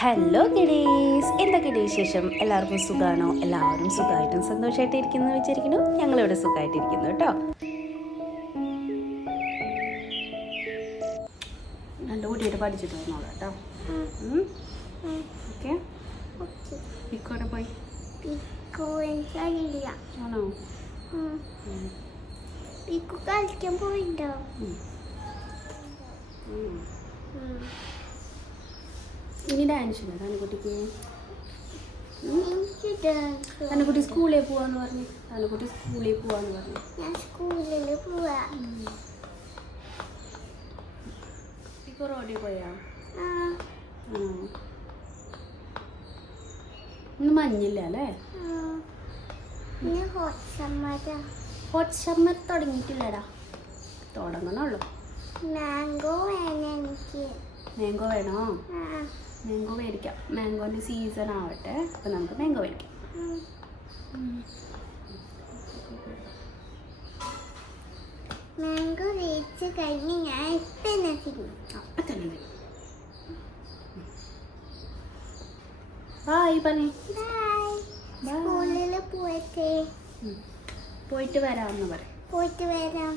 Hello kiddies, എന്തൊക്കെയുണ്ട് വിശേഷം? എല്ലാവർക്കും സുഖമാണോ? എല്ലാവരും സുഖമായിട്ടും സന്തോഷമായിട്ട് ഇരിക്കുന്നു വിചാരിക്കുന്നു. ഞങ്ങളിവിടെ സുഖമായിട്ടിരിക്കുന്നു കേട്ടോ. രണ്ട് കുട്ടിയായിട്ട് പഠിച്ചിട്ട് വന്നോളൂ കേട്ടോ. ഓക്കെ, പിക്കോടെ പോയി ആണോ? പിക്കു കളിക്കാൻ പോയിട്ടോ? ഇനി ഡാൻസ് ഉണ്ടോ തനുകുട്ടിക്ക്? തനുകുട്ടി സ്കൂളിൽ പോവാന്ന് പറഞ്ഞു. തനുകുട്ടി സ്കൂളിൽ പോവാന്ന് പറഞ്ഞു. ഞാൻ സ്കൂളിൽ പോവാ. ഇപ്പൊ റോഡിൽ പോയാ? ഇന്ന് മഞ്ഞില്ല അല്ലേ? ഹോട്ട് സമ്മർ തുടങ്ങിയിട്ടില്ലടാ, തുടങ്ങണുള്ളൂ. മാംഗോ വേണം എനിക്ക്. മാംഗോ വേണോ? മാംഗോ മേടിക്കാം. മാംഗോൻ്റെ സീസൺ ആവട്ടെ, അപ്പം നമുക്ക് മാംഗോ മേടിക്കാം. മാംഗോ വേടിച്ച് കഴിഞ്ഞ് ഞാൻ ഇപ്പം തിന്നും. അപ്പം തന്നെ വരും. ബായ് പറഞ്ഞേ. സ്കൂളിൽ പോയിട്ട് പോയിട്ട് വരാമെന്ന് പറയും. പോയിട്ട് വരാം.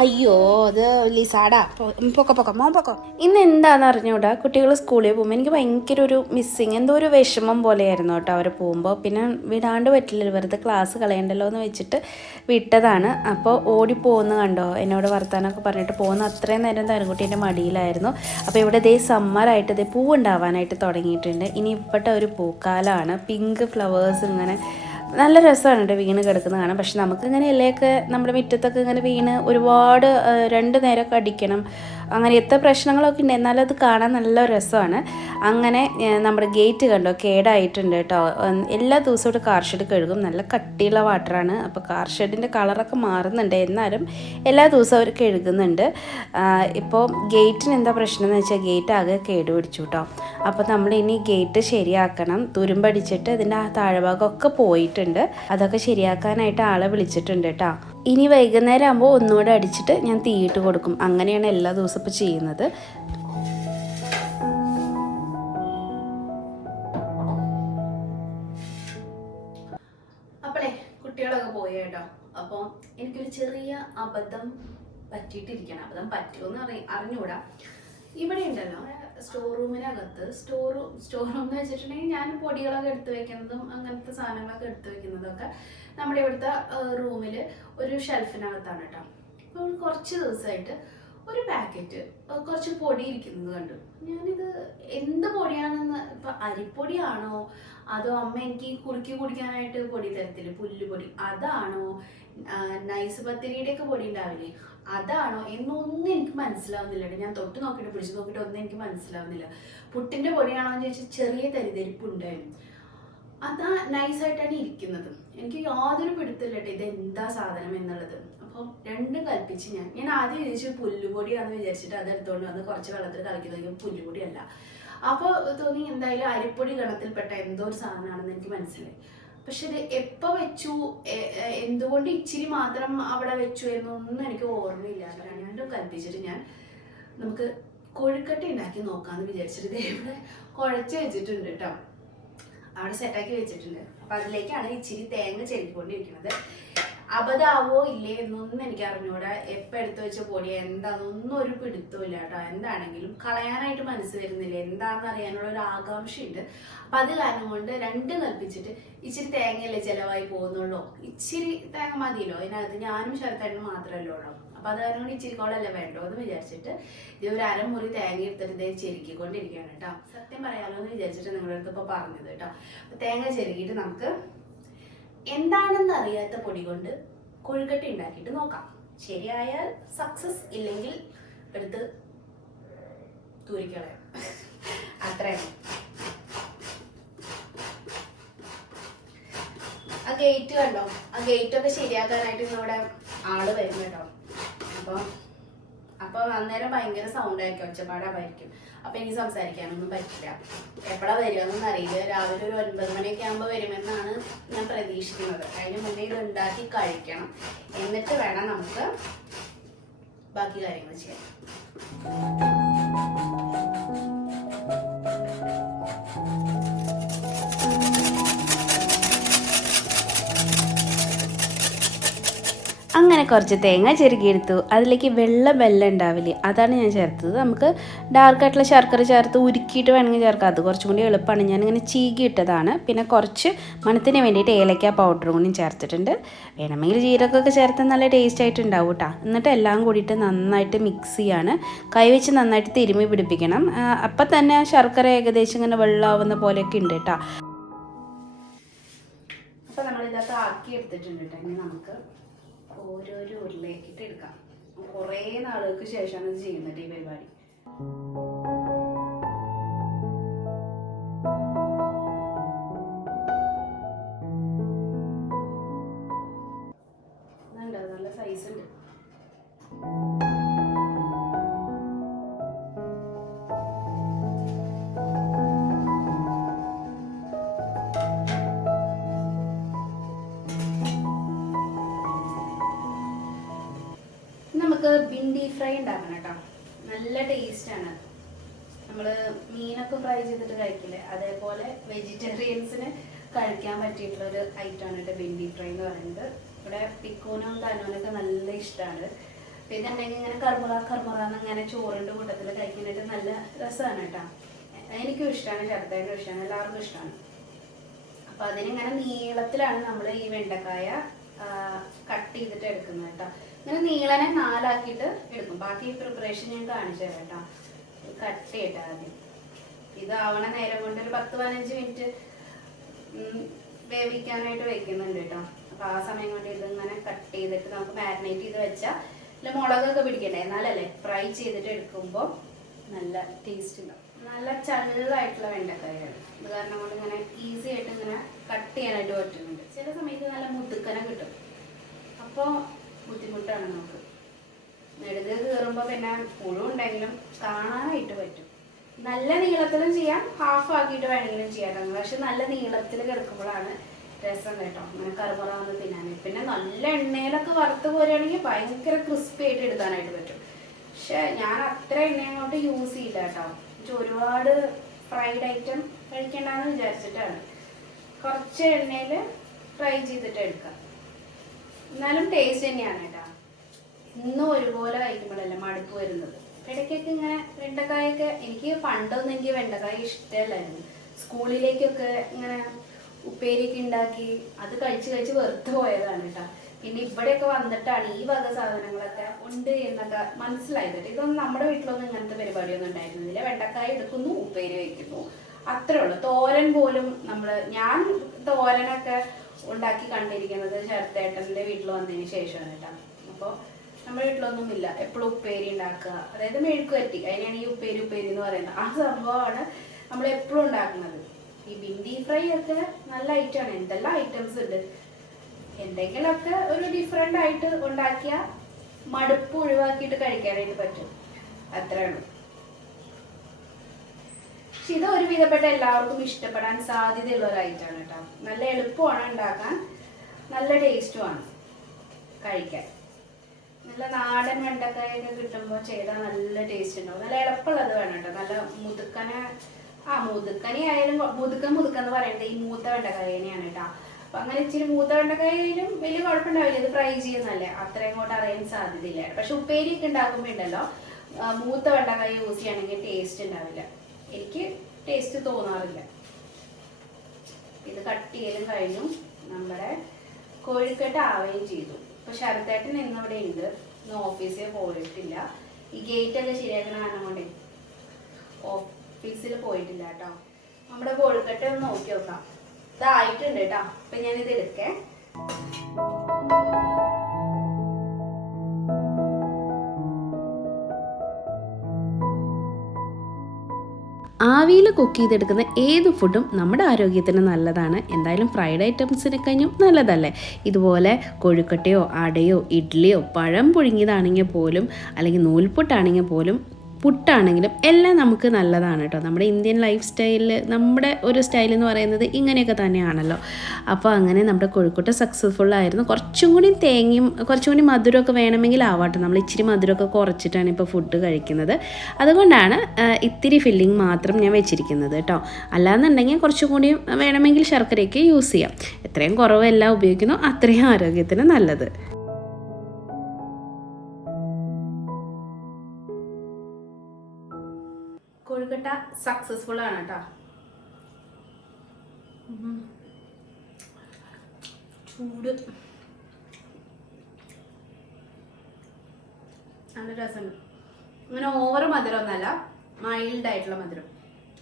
അയ്യോ, അത് ലിസാടാ. പൊക്കോ മോൻ പൊക്കോ. ഇന്ന് എന്താണെന്ന് അറിഞ്ഞൂടാ, കുട്ടികൾ സ്കൂളിൽ പോകുമ്പോൾ എനിക്ക് ഭയങ്കര ഒരു മിസ്സിങ്, എന്തോ ഒരു വിഷമം പോലെയായിരുന്നു കേട്ടോ അവർ പോകുമ്പോൾ. പിന്നെ വിടാണ്ട് പറ്റില്ലല്ലോ, വെറുതെ ക്ലാസ് കളയണ്ടല്ലോ എന്ന് വെച്ചിട്ട് വിട്ടതാണ്. അപ്പോൾ ഓടിപ്പോകുന്ന കണ്ടോ, എന്നോട് വർത്താനമൊക്കെ പറഞ്ഞിട്ട് പോകുന്ന അത്രയും നേരം തനുകുട്ടീൻ്റെ മടിയിലായിരുന്നു. അപ്പോൾ ഇവിടെ ദേ സമ്മറായിട്ട് ദേ പൂവുണ്ടാവാനായിട്ട് തുടങ്ങിയിട്ടുണ്ട്. ഇനി ഇപ്പോഴത്തെ ഒരു പൂക്കാലമാണ്. പിങ്ക് ഫ്ലവേഴ്സ് ഇങ്ങനെ നല്ല രസമാണ് കേട്ടോ വീണ് കിടക്കുന്നത് കാണാം. പക്ഷെ നമുക്കിങ്ങനെ ഇലയൊക്കെ നമ്മുടെ മുറ്റത്തൊക്കെ ഇങ്ങനെ വീണ് ഒരുപാട് 2 നേരമൊക്കെ അടിക്കണം, അങ്ങനത്തെ പ്രശ്നങ്ങളൊക്കെ ഉണ്ട്. എന്നാലും അത് കാണാൻ നല്ല രസമാണ്. അങ്ങനെ നമ്മുടെ ഗേറ്റ് കണ്ടോ കേടായിട്ടുണ്ട് കേട്ടോ. എല്ലാ ദിവസവും ഇവിടെ കാർ ഷെഡ് കഴുകും. നല്ല കട്ടിയുള്ള വാട്ടറാണ്. അപ്പോൾ കാർ ഷെഡിൻ്റെ കളറൊക്കെ മാറുന്നുണ്ട്, എന്നാലും എല്ലാ ദിവസവും അവർ കഴുകുന്നുണ്ട്. ഇപ്പോൾ ഗേറ്റിന് എന്താ പ്രശ്നം എന്ന് വെച്ചാൽ ഗേറ്റ് ആകെ കേടുപിടിച്ചു കേട്ടോ. അപ്പോൾ നമ്മൾ ഇനി ഗേറ്റ് ശരിയാക്കണം. തുരുമ്പടിച്ചിട്ട് ഇതിൻ്റെ താഴ്ഭാഗമൊക്കെ പോയിട്ടുണ്ട്. അതൊക്കെ ശരിയാക്കാനായിട്ട് ആളെ വിളിച്ചിട്ടുണ്ട് കേട്ടോ. ഇനി വൈകുന്നേരം ആകുമ്പോൾ ഒന്നുകൂടെ അടിച്ചിട്ട് ഞാൻ തീയിട്ട് കൊടുക്കും. അങ്ങനെയാണ് എല്ലാ ദിവസവും ഇപ്പോൾ ചെയ്യുന്നത്. അപ്പോളേ കുട്ടികളൊക്കെ പോയി കേട്ടോ. അപ്പോൾ എനിക്കൊരു ചെറിയ അബദ്ധം പറ്റിയിട്ടിരിക്കണം. അബദ്ധം പറ്റുമെന്ന് അറിഞ്ഞൂടാ. ഇവിടെ ഉണ്ടല്ലോ സ്റ്റോർ റൂമിനകത്ത് സ്റ്റോർ റൂം എന്ന് വെച്ചിട്ടുണ്ടെങ്കിൽ ഞാൻ പൊടികളൊക്കെ എടുത്തു വെക്കുന്നതും അങ്ങനത്തെ സാധനങ്ങളൊക്കെ എടുത്തു വെക്കുന്നതൊക്കെ നമ്മുടെ ഇവിടുത്തെ റൂമിൽ ഒരു ഷെൽഫിനകത്താണ് കേട്ടോ. അപ്പോൾ കുറച്ച് ദിവസമായിട്ട് ഒരു പാക്കറ്റ് കുറച്ച് പൊടി ഇരിക്കുന്നത് കണ്ടു. ഞാനിത് എന്ത് പൊടിയാണെന്ന്, ഇപ്പം അരിപ്പൊടിയാണോ അതോ അമ്മ എനിക്ക് കുറുക്കി കുടിക്കാനായിട്ട് പൊടി തരത്തില്ല പുല്ലുപൊടി, അതാണോ നൈസ് പത്തിരിയുടെയൊക്കെ പൊടി ഉണ്ടാവില്ലേ അതാണോ എന്നൊന്നും എനിക്ക് മനസ്സിലാവുന്നില്ല. ഞാൻ തൊട്ട് നോക്കിയിട്ട് പിടിച്ച് നോക്കിയിട്ട് ഒന്നും എനിക്ക് മനസ്സിലാവുന്നില്ല. പുട്ടിൻ്റെ പൊടിയാണോ എന്ന് ചോദിച്ചാൽ ചെറിയ തരിതരിപ്പുണ്ടായിരുന്നു. അതാ നൈസായിട്ടാണ് ഇരിക്കുന്നത്. എനിക്ക് യാതൊരു പിടുത്തില്ല കേട്ടോ ഇതെന്താ സാധനം എന്നുള്ളത്. അപ്പം രണ്ടും കൽപ്പിച്ച് ഞാൻ ആദ്യം വിചാരിച്ചു പുല്ലുപൊടിയാണെന്ന് വിചാരിച്ചിട്ട് അതെടുത്തോണ്ട് വന്ന് കുറച്ച് വെള്ളത്തിൽ കലക്കി നോക്കിയാൽ പുല്ലുപൊടിയല്ല. അപ്പോൾ തോന്നി എന്തായാലും അരിപ്പൊടി ഗണത്തിൽപ്പെട്ട എന്തോ ഒരു സാധനമാണെന്ന് എനിക്ക് മനസ്സിലായി. പക്ഷെ ഇത് എപ്പോൾ വെച്ചു, എന്തുകൊണ്ട് ഇച്ചിരി മാത്രം അവിടെ വെച്ചു എന്നൊന്നും എനിക്ക് ഓർമ്മയില്ല. രണ്ടും കൽപ്പിച്ചിട്ട് നമുക്ക് കൊഴുക്കട്ട ഉണ്ടാക്കി നോക്കാമെന്ന് വിചാരിച്ചിട്ട് ഇവിടെ കുഴച്ച് വെച്ചിട്ടുണ്ട് കേട്ടോ. അവിടെ സെറ്റാക്കി വെച്ചിട്ടുണ്ട്. അപ്പം അതിലേക്കാണ് ഇച്ചിരി തേങ്ങ ചെരുക്കൊണ്ടിരിക്കുന്നത്. അബദ്ധാവോ ഇല്ലേ എന്നൊന്നും എനിക്ക് അറിഞ്ഞൂടാ. എപ്പോൾ എടുത്തു വെച്ച പൊടി എന്താണെന്നൊന്നും ഒരു പിടുത്തമില്ല കേട്ടോ. എന്താണെങ്കിലും കളയാനായിട്ട് മനസ്സ് വരുന്നില്ല, എന്താണെന്ന് അറിയാനുള്ള ഒരു ആകാംക്ഷയുണ്ട്. അപ്പം അത് കാരണം കൊണ്ട് രണ്ടും കൽപ്പിച്ചിട്ട് ഇച്ചിരി തേങ്ങയല്ലേ ചിലവായി പോകുന്നുള്ളൂ, ഇച്ചിരി തേങ്ങ മതിയല്ലോ അതിനകത്ത്, ഞാനും ശരത്തേട്ടനും മാത്രമല്ലോ ഉള്ളൂ. അപ്പം അത് കാരണം കൊണ്ട് ഇച്ചിരി കോളല്ലേ വേണ്ടോ എന്ന് വിചാരിച്ചിട്ട് ഇത് ഒരു അരമുറി തേങ്ങ എടുത്തിട്ട് ഇതേ ചെരുക്കിക്കൊണ്ടിരിക്കുകയാണ് കേട്ടോ. സത്യം പറയാലോ എന്ന് വിചാരിച്ചിട്ട് നിങ്ങളുടെ അടുത്ത് ഇപ്പോൾ പറഞ്ഞത് കേട്ടോ. അപ്പം തേങ്ങ ചെരുക്കിയിട്ട് നമുക്ക് എന്താണെന്ന് അറിയാത്ത പൊടി കൊണ്ട് കൊഴുക്കട്ട ഉണ്ടാക്കിയിട്ട് നോക്കാം. ശരിയായാൽ സക്സസ്, ഇല്ലെങ്കിൽ എടുത്ത് തൂരിക്കളയാം. അത്രയാണ്. ആ ഗേറ്റ് കണ്ടോ, ആ ഗേറ്റൊക്കെ ശരിയാക്കാനായിട്ട് ഇന്നിവിടെ ആള് വരും കേട്ടോ. അപ്പം അപ്പോൾ അന്നേരം ഭയങ്കര സൗണ്ട് ആയിരിക്കും, ഒച്ചപ്പാടായിരിക്കും. അപ്പോൾ എനിക്ക് സംസാരിക്കാനൊന്നും പറ്റില്ല. എപ്പോഴാണ് വരുമെന്നൊന്നും അറിയില്ല. രാവിലെ ഒരു 9 മണിയൊക്കെ ആകുമ്പോൾ വരുമെന്നാണ് ഞാൻ പ്രതീക്ഷിക്കുന്നത്. അതിന് മുന്നേ ഇത് ഉണ്ടാക്കി കഴിക്കണം, എന്നിട്ട് വേണം നമുക്ക് ബാക്കി കാര്യങ്ങൾ ചെയ്യാൻ. അങ്ങനെ കുറച്ച് തേങ്ങ ചെറുകിയെടുത്തു. അതിലേക്ക് വെള്ള ബെല്ലം ഉണ്ടാവില്ലേ, അതാണ് ഞാൻ ചേർത്തത്. നമുക്ക് ഡാർക്കായിട്ടുള്ള ശർക്കര ചേർത്ത് ഉരുക്കിയിട്ട് വേണമെങ്കിൽ ചേർക്കാം, അത് കുറച്ചും കൂടി എളുപ്പമാണ്. ഞാനിങ്ങനെ ചീകിയിട്ടതാണ്. പിന്നെ കുറച്ച് മണത്തിന് വേണ്ടിയിട്ട് ഏലക്ക പൗഡറും കൂടി ചേർത്തിട്ടുണ്ട്. വേണമെങ്കിൽ ജീരകമൊക്കെ ചേർത്ത് നല്ല ടേസ്റ്റ് ആയിട്ട് ഉണ്ടാവും കേട്ടോ. എന്നിട്ട് എല്ലാം കൂടിയിട്ട് നന്നായിട്ട് മിക്സ് ചെയ്യാണ്. കൈവച്ച് നന്നായിട്ട് തിരുമ്മി പിടിപ്പിക്കണം. അപ്പം തന്നെ ശർക്കര ഏകദേശം ഇങ്ങനെ വെള്ളമാവുന്ന പോലെയൊക്കെ ഉണ്ട് കേട്ടോ. അപ്പോൾ നമ്മളിതൊക്കെ ആക്കി എടുത്തിട്ടുണ്ട് കേട്ടോ. ഇനി നമുക്ക് ഓരോരോ ഉരുളയാക്കിയിട്ട് എടുക്കാം. കുറേ നാളുകൾക്ക് ശേഷമാണ് ഇത് ചെയ്യുന്നത് ഈ പരിപാടി. നല്ല സൈസ് ഉണ്ട്. നമുക്ക് ബിൻഡി ഫ്രൈ ഉണ്ടാക്കണം കേട്ടോ. നല്ല ടേസ്റ്റാണ്. നമ്മൾ മീനൊക്കെ ഫ്രൈ ചെയ്തിട്ട് കഴിക്കില്ലേ, അതേപോലെ വെജിറ്റേറിയൻസിന് കഴിക്കാൻ പറ്റിയിട്ടുള്ളൊരു ഐറ്റമാണ് കേട്ടോ ബിൻഡി ഫ്രൈ എന്ന് പറയുന്നത്. ഇവിടെ പിക്കൂനും തനൂനൊക്കെ നല്ല ഇഷ്ടമാണ്. പിന്നെ ഉണ്ടെങ്കിൽ ഇങ്ങനെ കർമുറാന്ന് ഇങ്ങനെ ചോറിൻ്റെ കൂട്ടത്തിൽ കഴിക്കാനായിട്ട് നല്ല രസമാണ് കേട്ടോ. എനിക്കും ഇഷ്ടമാണ്, ചെറുതായിട്ടും ഇഷ്ടമാണ്, എല്ലാവർക്കും ഇഷ്ടമാണ്. അപ്പം അതിനിങ്ങനെ നീളത്തിലാണ് നമ്മൾ ഈ വെണ്ടക്കായ കട്ട് ചെയ്തിട്ട് എടുക്കുന്നത് കേട്ടോ. ഇങ്ങനെ നീളനെ 4 ആക്കിയിട്ട് എടുക്കും. ബാക്കി പ്രിപ്പറേഷൻ ഞാൻ കാണിച്ചു തരാം കേട്ടോ. കട്ട് ചെയ്യട്ടെ ആദ്യം. ഇതാവണ നേരം കൊണ്ട് ഒരു 10-15 മിനിറ്റ് വേവിക്കാനായിട്ട് വെക്കുന്നുണ്ട് കേട്ടോ. അപ്പോൾ ആ സമയം കൊണ്ട് ഇതിങ്ങനെ കട്ട് ചെയ്തിട്ട് നമുക്ക് മാരിനേറ്റ് ചെയ്ത് വെച്ചാൽ ഇല്ല മുളകൊക്കെ പിടിക്കണ്ടേ, എന്നാലല്ലേ ഫ്രൈ ചെയ്തിട്ട് എടുക്കുമ്പോൾ നല്ല ടേസ്റ്റ് ഉണ്ടാവും. നല്ല ചള്ളായിട്ടുള്ള വെണ്ടക്കായാണ്. ഇത് കാരണം കൊണ്ട് ഇങ്ങനെ ഈസി ആയിട്ട് ഇങ്ങനെ കട്ട് ചെയ്യാനായിട്ട് പറ്റുന്നുണ്ട്. ചില സമയത്ത് നല്ല മുതുക്കനം കിട്ടും, അപ്പോൾ ബുദ്ധിമുട്ടാണ് നമുക്ക്. നെടുക് കയറുമ്പോൾ പിന്നെ പുഴുണ്ടെങ്കിലും കാണാനായിട്ട് പറ്റും. നല്ല നീളത്തിലും ചെയ്യാം, ഹാഫ് ആക്കിയിട്ട് വേണമെങ്കിലും ചെയ്യാം. പക്ഷെ നല്ല നീളത്തിൽ കിടക്കുമ്പോഴാണ് രസം കേട്ടോ, അങ്ങനെ കറുമുറാന്ന് തിന്നാൻ. പിന്നെ നല്ല എണ്ണയിലൊക്കെ വറുത്ത് പോരുകയാണെങ്കിൽ ഭയങ്കര ക്രിസ്പി ആയിട്ട് എടുക്കാനായിട്ട് പറ്റും. പക്ഷെ ഞാൻ അത്ര എണ്ണയോട്ട് യൂസ് ചെയ്യില്ല കേട്ടോ. ഒരുപാട് ഫ്രൈഡ് ഐറ്റം കഴിക്കേണ്ടെന്ന് വിചാരിച്ചിട്ടാണ് കുറച്ച് എണ്ണയിൽ ഫ്രൈ ചെയ്തിട്ട് എടുക്കാം. എന്നാലും ടേസ്റ്റ് തന്നെയാണ് കേട്ടോ. ഇന്നും ഒരുപോലെ കഴിക്കുമ്പോഴല്ല മടുപ്പ് വരുന്നത്. ഇടയ്ക്കൊക്കെ ഇങ്ങനെ വെണ്ടക്കായൊക്കെ, എനിക്ക് പണ്ടൊന്നും എനിക്ക് വെണ്ടക്കായ ഇഷ്ടമല്ലായിരുന്നു. സ്കൂളിലേക്കൊക്കെ ഇങ്ങനെ ഉപ്പേരിയൊക്കെ ഉണ്ടാക്കി അത് കഴിച്ച് വെറുത്ത് പോയതാണ് കേട്ടോ. പിന്നെ ഇവിടെയൊക്കെ വന്നിട്ടാണ് ഈ വക സാധനങ്ങളൊക്കെ ഉണ്ട് എന്നൊക്കെ മനസ്സിലായത്. ഇതൊന്നും നമ്മുടെ വീട്ടിലൊന്നും ഇങ്ങനത്തെ പരിപാടിയൊന്നും ഉണ്ടായിരുന്നില്ല. വെണ്ടക്കായ എടുക്കുന്നു, ഉപ്പേരി വയ്ക്കുന്നു, അത്രേ ഉള്ളൂ. തോരൻ പോലും ഞാൻ തോരനൊക്കെ ഉണ്ടാക്കി കണ്ടിരിക്കുന്നത് ശരത്തേട്ടൻ്റെ വീട്ടിൽ വന്നതിന് ശേഷമാണ് കേട്ടോ. അപ്പോൾ നമ്മുടെ വീട്ടിലൊന്നും ഇല്ല. എപ്പോഴും ഉപ്പേരി ഉണ്ടാക്കുക, അതായത് മെഴുക്ക് വരട്ടി, അതിനാണ് ഈ ഉപ്പേരി എന്ന് പറയുന്നത്. ആ സംഭവമാണ് നമ്മൾ എപ്പോഴും ഉണ്ടാക്കുന്നത്. ഈ ബിൻഡി ഫ്രൈ ഒക്കെ നല്ല ഐറ്റമാണ്. എന്തെല്ലാം ഐറ്റംസ് ഉണ്ട്. എന്തെങ്കിലുമൊക്കെ ഒരു ഡിഫറെൻ്റ് ആയിട്ട് ഉണ്ടാക്കിയാൽ മടുപ്പ് ഒഴിവാക്കിയിട്ട് കഴിക്കാനായിട്ട് പറ്റും, അത്രേ ഉള്ളൂ. പക്ഷെ ഇത് ഒരുവിധപ്പെട്ട എല്ലാവർക്കും ഇഷ്ടപ്പെടാൻ സാധ്യതയുള്ള ഒരു ഐറ്റമാണ് കേട്ടോ. നല്ല എളുപ്പമാണ് ഉണ്ടാക്കാൻ, നല്ല ടേസ്റ്റുമാണ് കഴിക്കാൻ. നല്ല നാടൻ വെണ്ടക്കായൊക്കെ കിട്ടുമ്പോൾ ചെയ്താൽ നല്ല ടേസ്റ്റ് ഉണ്ടാവും. നല്ല എളുപ്പമുള്ളത് വേണം കേട്ടോ. നല്ല മുതുക്കനി ആയാലും മുതുക്കെന്ന് പറയുന്നത് ഈ മൂത്ത വെണ്ടക്കായനെയാണ് കേട്ടോ. അപ്പം അങ്ങനെ ഇച്ചിരി മൂത്ത വെണ്ടക്കായാലും വലിയ കുഴപ്പമുണ്ടാവില്ല. ഇത് ഫ്രൈ ചെയ്യുന്നല്ലേ, അത്രയും കൂടെ അറിയാൻ സാധ്യതയില്ല. പക്ഷെ ഉപ്പേരിയൊക്കെ ഉണ്ടാക്കുമ്പോൾ ഉണ്ടല്ലോ, മൂത്ത വെണ്ടക്കായ യൂസ് ചെയ്യുകയാണെങ്കിൽ ടേസ്റ്റ് ഉണ്ടാവില്ല. എനിക്ക് ടേസ്റ്റ് തോന്നാറില്ല. ഇത് കട്ട് ചെയ്യലും കഴിഞ്ഞു. നമ്മുടെ കോഴിക്കട്ട് ആവുകയും ചെയ്തു. ഇപ്പൊ ശരത്തേട്ടൻ ഇന്നിവിടെ ഉണ്ട്, ഇന്ന് ഓഫീസിൽ പോയിട്ടില്ല. ഈ ഗേറ്റ് ഒക്കെ ശരിയാക്കണ കാരണം കൊണ്ടേ ഓഫീസിൽ പോയിട്ടില്ല കേട്ടോ. നമ്മുടെ കോഴിക്കട്ട് ഒന്ന് നോക്കി നോക്കാം. ഇതായിട്ടുണ്ട് കേട്ടോ. അപ്പൊ ഞാനിത് എടുക്കേ. ആ ആവിയിൽ കുക്ക് ചെയ്തെടുക്കുന്ന ഏത് ഫുഡും നമ്മുടെ ആരോഗ്യത്തിന് നല്ലതാണ്. എന്തായാലും ഫ്രൈഡ് ഐറ്റംസിനെ കഴിഞ്ഞും നല്ലതല്ലേ. ഇതുപോലെ കൊഴുക്കട്ടയോ അടയോ ഇഡ്ഡലിയോ പഴം പുഴുങ്ങിയതാണെങ്കിൽ പോലും അല്ലെങ്കിൽ നൂൽപുട്ടാണെങ്കിൽ പോലും പുട്ടാണെങ്കിലും എല്ലാം നമുക്ക് നല്ലതാണ് കേട്ടോ. നമ്മുടെ ഇന്ത്യൻ ലൈഫ് സ്റ്റൈലിൽ നമ്മുടെ ഒരു സ്റ്റൈൽ എന്ന് പറയുന്നത് ഇങ്ങനെയൊക്കെ തന്നെയാണല്ലോ. അപ്പോൾ അങ്ങനെ നമ്മുടെ കൊഴുക്കട്ട സക്സസ്ഫുള്ളായിരുന്നു. കുറച്ചും കൂടി തേങ്ങയും കുറച്ചും കൂടി മധുരമൊക്കെ വേണമെങ്കിൽ ആവാട്ടെ. നമ്മൾ ഇച്ചിരി മധുരമൊക്കെ കുറച്ചിട്ടാണ് ഇപ്പോൾ ഫുഡ് കഴിക്കുന്നത്. അതുകൊണ്ടാണ് ഇത്തിരി ഫില്ലിങ് മാത്രം ഞാൻ വെച്ചിരിക്കുന്നത് കേട്ടോ. അല്ലാന്നുണ്ടെങ്കിൽ കുറച്ചും കൂടി വേണമെങ്കിൽ ശർക്കരയ്ക്ക് യൂസ് ചെയ്യാം. എത്രയും കുറവെല്ലാം ഉപയോഗിക്കുന്നോ അത്രയും ആരോഗ്യത്തിന് നല്ലത്. കൊഴുക്കട്ട സക്സസ്ഫുൾ ആണ് കേട്ടോ. ചൂട് നല്ല രസമുണ്ട്. അങ്ങനെ ഓവർ മധുരമൊന്നുമല്ല, മൈൽഡായിട്ടുള്ള മധുരം.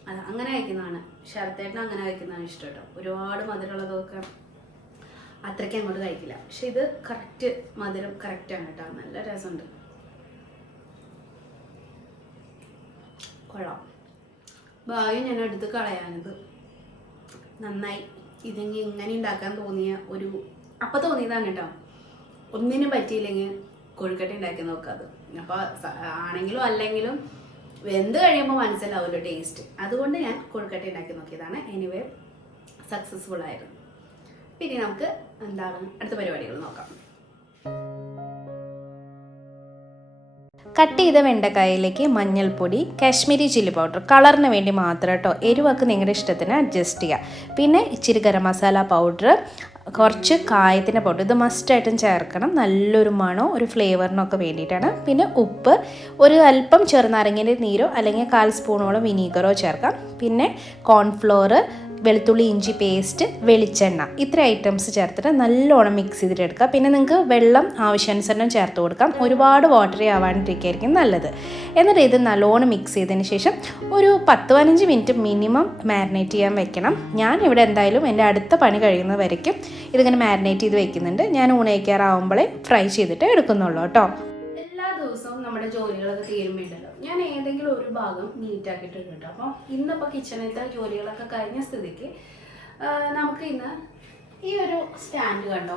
അത് അങ്ങനെ കഴിക്കുന്നതാണ് ശരത്തേട്ടൻ, അങ്ങനെ കഴിക്കുന്നതാണ് ഇഷ്ടം കേട്ടോ. ഒരുപാട് മധുരമുള്ളതൊക്കെ അത്രയ്ക്ക് അങ്ങോട്ട് കഴിക്കില്ല. പക്ഷെ ഇത് കറക്റ്റ് മധുരം കറക്റ്റാണ് കേട്ടോ. നല്ല രസമുണ്ട്. കൊള്ളാം. ഭാഗ്യം ഞാൻ എടുത്ത് കളയാനത്. നന്നായി. ഇതെങ്കിൽ ഇങ്ങനെ ഉണ്ടാക്കാൻ തോന്നിയ ഒരു അപ്പം തോന്നിയതാണ് കേട്ടോ. ഒന്നിനും പറ്റിയില്ലെങ്കിൽ കൊഴുക്കട്ട ഉണ്ടാക്കി നോക്കാത്. അപ്പോൾ ആണെങ്കിലും അല്ലെങ്കിലും വെന്ത് കഴിയുമ്പോൾ മനസ്സിലാവുമല്ലോ ടേസ്റ്റ്. അതുകൊണ്ട് ഞാൻ കൊഴുക്കട്ട ഉണ്ടാക്കി നോക്കിയതാണ്. എനിവേ സക്സസ്ഫുൾ ആയിരുന്നു. പിന്നെ നമുക്ക് എന്താണ് അടുത്ത പരിപാടികൾ നോക്കാം. കട്ട് ചെയ്ത വെണ്ടക്കായയിലേക്ക് മഞ്ഞൾപ്പൊടി, കാശ്മീരി ചില്ലി പൗഡർ കളറിന് വേണ്ടി മാത്രം കേട്ടോ. എരിവൊക്കെ നിങ്ങളുടെ ഇഷ്ടത്തിന് അഡ്ജസ്റ്റ് ചെയ്യുക. പിന്നെ ഇച്ചിരി ഗരം മസാല പൗഡർ, കുറച്ച് കായത്തിൻ്റെ പൗഡർ, ഇത് മസ്റ്റായിട്ടും ചേർക്കണം. നല്ലൊരു മണോ ഒരു ഫ്ലേവറിനൊക്കെ വേണ്ടിയിട്ടാണ്. പിന്നെ ഉപ്പ്, ഒരു അല്പം ചെറുനാരങ്ങയുടെ നീരോ അല്ലെങ്കിൽ 1/4 സ്പൂണോളം വിനീഗറോ ചേർക്കാം. പിന്നെ കോൺഫ്ലോർ, വെളുത്തുള്ളി ഇഞ്ചി പേസ്റ്റ്, വെളിച്ചെണ്ണ, ഇത്ര ഐറ്റംസ് ചേർത്തിട്ട് നല്ലോണം മിക്സ് ചെയ്തിട്ടെടുക്കുക. പിന്നെ നിങ്ങൾക്ക് വെള്ളം ആവശ്യാനുസരണം ചേർത്ത് കൊടുക്കാം. ഒരുപാട് വാട്ടറി ആവാണ്ടിരിക്കുകയായിരിക്കും നല്ലത്. എന്നിട്ട് ഇത് നല്ലോണം മിക്സ് ചെയ്തതിന് ശേഷം ഒരു 10-15 മിനിറ്റ് മിനിമം മാരിനേറ്റ് ചെയ്യാൻ വെക്കണം. ഞാൻ ഇവിടെ എന്തായാലും എൻ്റെ അടുത്ത പണി കഴിയുന്ന വരയ്ക്കും ഇതിങ്ങനെ മാരിനേറ്റ് ചെയ്ത് വെക്കുന്നുണ്ട്. ഞാൻ ഊണയ്ക്കാറാവുമ്പോഴേ ഫ്രൈ ചെയ്തിട്ട് എടുക്കുന്നുള്ളൂ കേട്ടോ. എല്ലാ ദിവസവും നമ്മുടെ ജോലികളൊക്കെ തീരുമ്പോണ്ടല്ലോ ഞാൻ ഏതെങ്കിലും ഒരു ഭാഗം നീറ്റാക്കിയിട്ടുണ്ട് കേട്ടോ. അപ്പോൾ ഇന്നിപ്പോൾ കിച്ചണിലത്തെ ജോലികളൊക്കെ കഴിഞ്ഞ സ്ഥിതിക്ക് നമുക്ക് ഇന്ന് ഈ ഒരു സ്റ്റാൻഡ് കണ്ടോ,